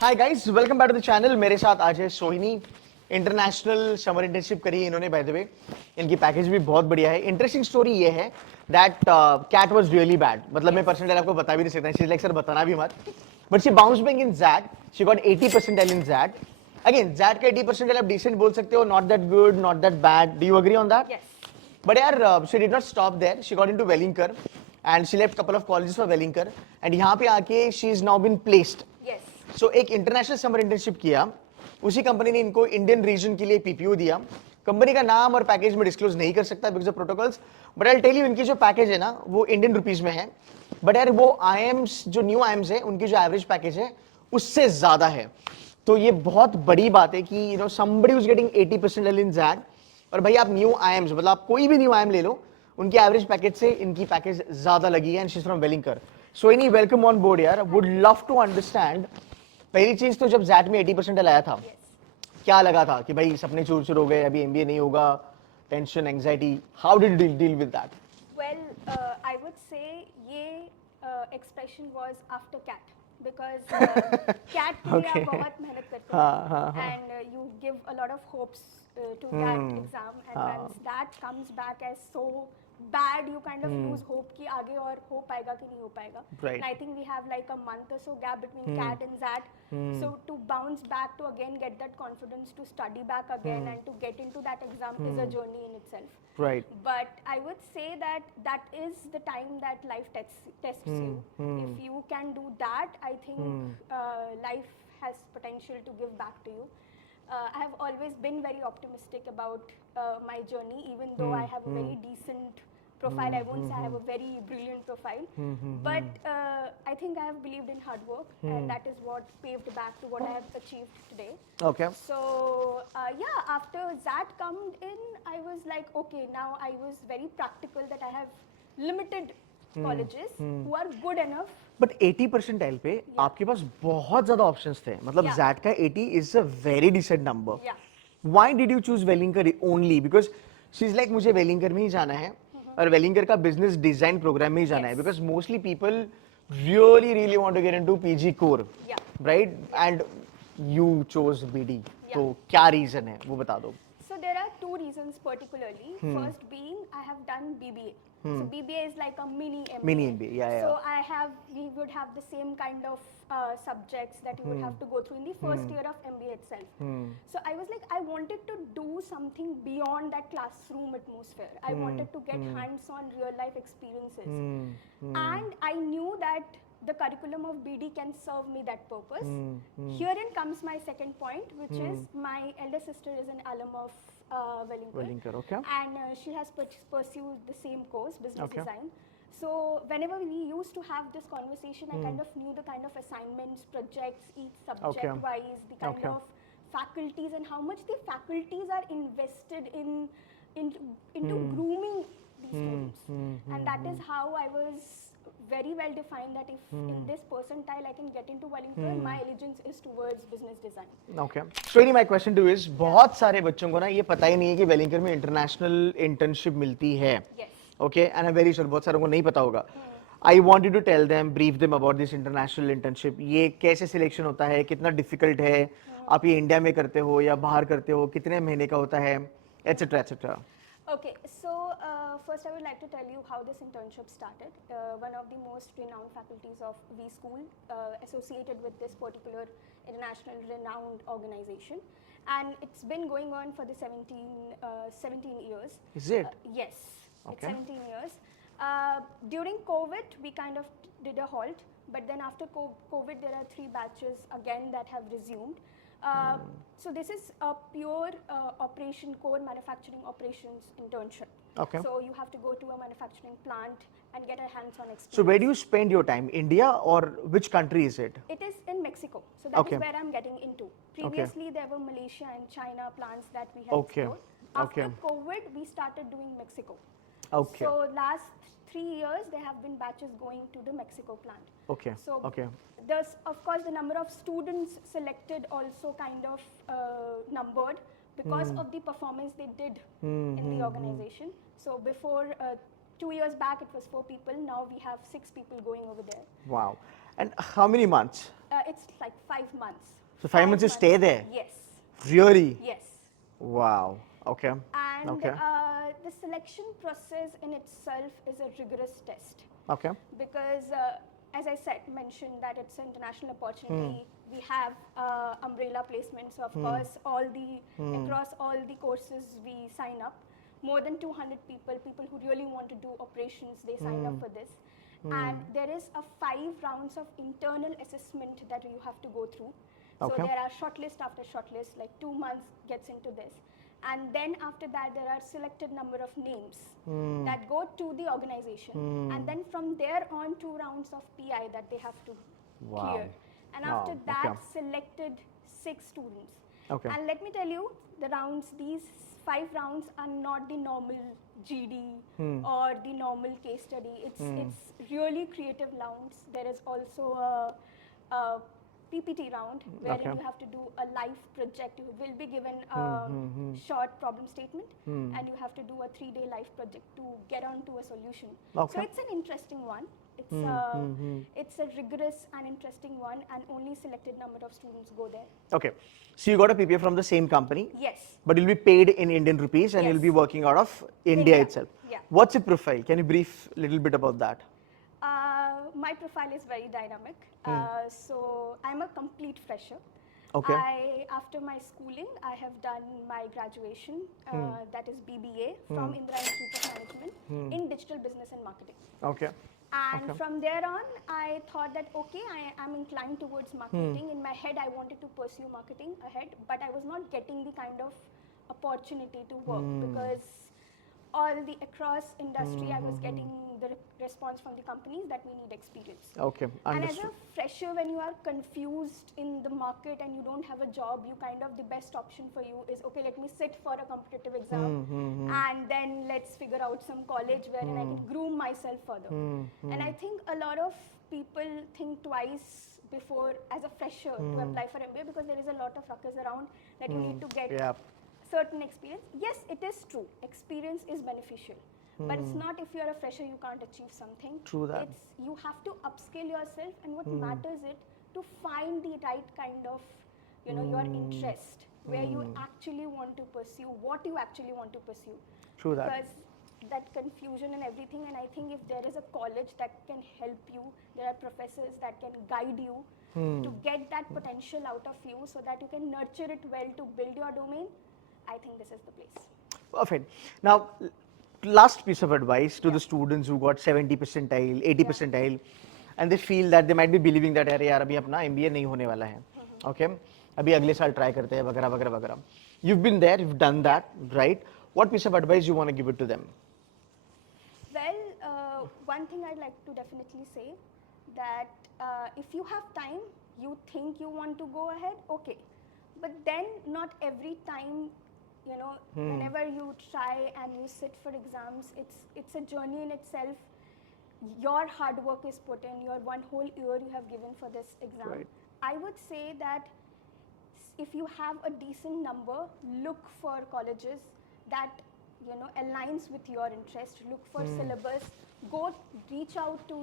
Hi guys, welcome back to the channel. मेरे साथ आज है सोहिनी। इंटरनेशनल समर इंटर्नशिप करी है इन्होंने, बाय द वे। इनकी पैकेज भी बहुत बढ़िया है। इंटरेस्टिंग स्टोरी ये है that CAT was really bad. मतलब मैं परसेंटाइल आपको बता भी नहीं सकता, शी लाइक सर बताना भी मत। But she bounce back in XAT, she got 80 percentile in XAT. Again XAT का 80 परसेंटाइल आप डिसेंट बोल सकते हो, not that good, not that bad. Do you agree on that? But yeah, she did not stop there. She got into Wellinger, and she left couple of colleges for Wellinger. And यहाँ पे आके she is now been placed. Yes. So एक international summer internship किया, उसी company ने इनको Indian reason के लिए पीपीओ दिया। कंपनी का नाम और पैकेज में डिस्क्लोज नहीं कर सकता because of protocols, but I tell you इनकी जो पैकेज है ना वो इंडियन रुपीज में है। बट यार वो आईएम्स जो न्यू आईएम्स है उनकी जो एवरेज पैकेज है उससे ज्यादा है। तो ये बहुत बड़ी बात है कि you know somebody was getting 80% in Z. और भाई आप न्यू आईएम्स मतलब आप कोई भी न्यू आईएम ले लो, उनकी एवरेज पैकेज से इनकी पैकेज ज्यादा लगी है। And she is from Welingkar. So any welcome on board यार। वुड लव टू अंडरस्टैंड, पहली चीज तो जब जैट में 80% आया था, क्या लगा था कि भाई सपने चूर चूर हो गए, अभी एमबीए नहीं होगा, tension, anxiety, how did you deal with that? Well, I would say ये expression was after CAT because CAT के लिए आप बहुत मेहनत करते हैं and you give a lot of hopes to that exam and once that comes back as so bad you kind of lose hope कि आगे और हो पाएगा कि नहीं हो पाएगा. Right. And I think we have like a month or so gap between CAT and ZAT. So to bounce back to again get that confidence to study back again and to get into that exam is a journey in itself. Right. But I would say that that is the time that life tests you. If you can do that, I think life has potential to give back to you. I have always been very optimistic about my journey, even though I have a very decent profile. I won't say I have a very brilliant profile, but I think I have believed in hard work, and that is what paved back to what I have achieved today. Okay. So yeah, after that come in, I was like, okay, now I was very practical that I have limited colleges who are good enough. But 80 percentile पे आपके पास बहुत ज्यादा options थे। मतलब जैट का 80 is a very decent number. Why did you choose Welingkar only? Because she is like मुझे वेलिंगर में ही जाना है और वेलिंगर का बिजनेस डिजाइन प्रोग्राम में ही जाना है। Because mostly people really really want to get into PG core, right? And you chose BD. तो क्या रीजन है वो बता दो। So there are two reasons particularly. First being I have done BBA. So BBA is like a mini MBA. Mini MBA, yeah. So we would have the same kind of subjects that you would have to go through in the first year of MBA itself. So I was like, I wanted to do something beyond that classroom atmosphere. I wanted to get hands-on real life experiences. And I knew that the curriculum of BD can serve me that purpose. Herein comes my second point, which is my elder sister is an alum of Wellinger. Okay. And she has pursued the same course, business design. So whenever we used to have this conversation, I kind of knew the kind of assignments, projects, each subject wise, the kind of faculties and how much the faculties are invested into grooming these students. And that is how I was very well defined that if in this percentile I can get into Wellinger, my allegiance is towards business design. Okay. So my question to you is, बहुत सारे बच्चों को ना ये पता ही नहीं है कि वेलिंगर में इंटरनेशनल इंटर्नशिप मिलती है। Yes. Okay, and I'm very sure बहुत सारों को नहीं पता होगा। I want you to tell them, brief them about this international internship. ये कैसे सिलेक्शन होता है, कितना डिफिकल्ट है, आप ये इंडिया में करते हो या बाहर करते हो, कितने महीने का होता है, etc. etc. Okay, so first I would like to tell you how this internship started. One of the most renowned faculties of V School associated with this particular international renowned organization, and it's been going on for the 17 years. Is it? Yes, Okay. it's 17 years. During COVID, we kind of did a halt, but then after COVID, there are 3 batches again that have resumed. So this is a pure operation core manufacturing operations internship. Okay. So you have to go to a manufacturing plant and get a hands-on experience. So where do you spend your time? India or which country is it? It is in Mexico. So that Okay. is where I'm getting into. Previously there were Malaysia and China plants that we had explored. After COVID, we started doing Mexico. Okay. So last 3 years there have been batches going to the Mexico plant. Okay. So Okay. there's of course the number of students selected also kind of numbered because of the performance they did in the organization. So before 2 years back it was 4 people, now we have 6 people going over there. Wow. And how many months? It's like 5 months. So 5 months you stay there? Yes. Really? Yes. Wow. Okay. And Okay. the selection process in itself is a rigorous test. Okay. Because as I mentioned that it's an international opportunity. We have umbrella placements, so of course across all the courses we sign up. More than 200 people who really want to do operations, they sign up for this. And there is a 5 rounds of internal assessment that you have to go through. So there are shortlist after shortlist, like 2 months gets into this. And then after that, there are selected number of names that go to the organization. And then from there on, 2 rounds of PI that they have to clear. And after that, selected 6 students. Okay. And let me tell you, these 5 rounds are not the normal GD or the normal case study. It's really creative rounds. There is also a PPT round wherein you have to do a live project. You will be given a short problem statement and you have to do a 3-day live project to get onto a solution. So it's an interesting one. It's a rigorous and interesting one, and only selected number of students go there. Okay. So you got a PPA from the same company? Yes. But you'll be paid in Indian rupees and you'll be working out of India itself. Yeah. What's your profile? Can you brief a little bit about that? My profile is very dynamic. So I'm a complete fresher. Okay. After my schooling, I have done my graduation, that is BBA from Indira Institute of Management in Digital Business and Marketing. Okay. And from there on, I thought that, okay, I am inclined towards marketing. In my head, I wanted to pursue marketing ahead, but I was not getting the kind of opportunity to work because across industry, I was getting the response from the companies that we need experience. Okay, understood. And as a fresher, when you are confused in the market and you don't have a job, the best option for you is, okay, let me sit for a competitive exam and then let's figure out some college wherein I can groom myself further. And I think a lot of people think twice before, as a fresher, to apply for MBA because there is a lot of ruckus around that you need to get certain experience. Yes, it is true. Experience is beneficial. But it's not if you're a fresher, you can't achieve something. True that. You have to upskill yourself, and what matters is to find the right kind of, your interest, where you actually want to pursue, what you actually want to pursue. True that. Because that confusion and everything, and I think if there is a college that can help you, there are professors that can guide you to get that potential out of you so that you can nurture it well to build your domain, I think this is the place. Perfect. Now, last piece of advice to the students who got 70 percentile, 80 percentile, and they feel that they might be believing that अरे यार अभी अपना MBA नहीं होने वाला है, okay? अभी अगले साल try करते हैं वगैरह वगैरह वगैरह. You've been there, you've done that, right? What piece of advice you want to give it to them? Well, one thing I'd like to definitely say that if you have time, you think you want to go ahead, okay. But then not every time, whenever you try and you sit for exams, it's a journey in itself. Your hard work is put in, your 1 whole year you have given for this exam. Right. I would say that if you have a decent number, look for colleges that aligns with your interest. Look for syllabus. Go reach out to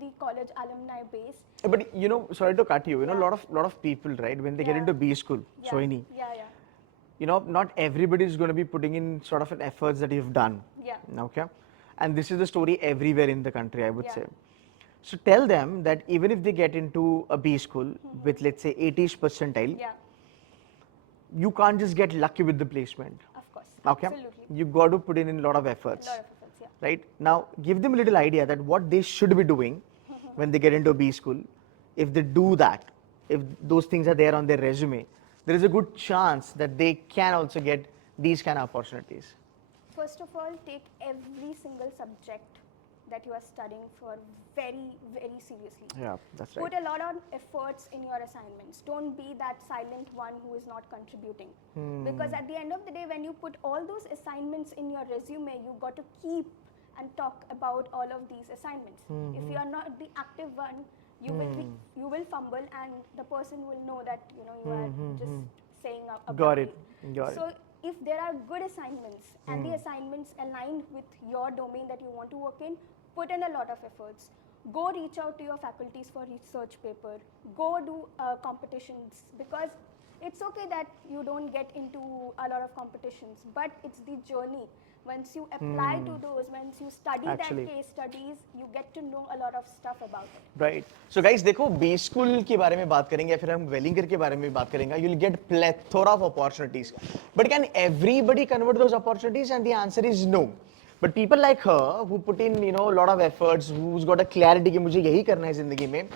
the college alumni base. But sorry to cut you. A lot of people, right, when they get into B school, Sohini, not everybody is going to be putting in sort of an efforts that you've done. Yeah. Okay, and this is the story everywhere in the country, I would say. So tell them that even if they get into a B school with, let's say, 80 percentile, you can't just get lucky with the placement. Of course. Okay. Absolutely. You got to put in a lot of efforts. Right? Now, give them a little idea that what they should be doing when they get into a B school. If they do that, if those things are there on their resume, there is a good chance that they can also get these kind of opportunities. First of all, take every single subject that you are studying for very, very seriously. Yeah, that's right. Put a lot of efforts in your assignments. Don't be that silent one who is not contributing. Because at the end of the day, when you put all those assignments in your resume, you got to keep and talk about all of these assignments. If you are not the active one, you will fumble, and the person will know that you are just saying up. Got it. So if there are good assignments and the assignments align with your domain that you want to work in, put in a lot of efforts. go reach out to your faculties for research paper, go do competitions, because it's okay that you don't get into a lot of competitions, but it's the journey. Once you apply to those, once you study Actually. that case studies, you get to know a lot of stuff about it. Right. So guys, देखो B school के बारे में बात करेंगे या फिर हम वेलिंगर के बारे में बात करेंगे. You'll get plethora of opportunities. But can everybody convert those opportunities? And the answer is no. But people like her who put in, you know, a lot of efforts, who's got a clarity कि मुझे यही करना है जिंदगी में,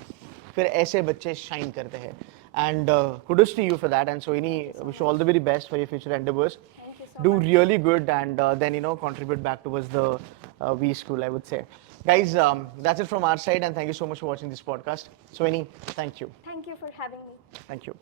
फिर ऐसे बच्चे shine करते हैं. And kudos to you for that. And so, wish you all the very best for your future endeavors. Thank you so Do much. really good, and then contribute back towards the V school, I would say. Guys, that's it from our side, and thank you so much for watching this podcast. So, thank you. Thank you for having me. Thank you.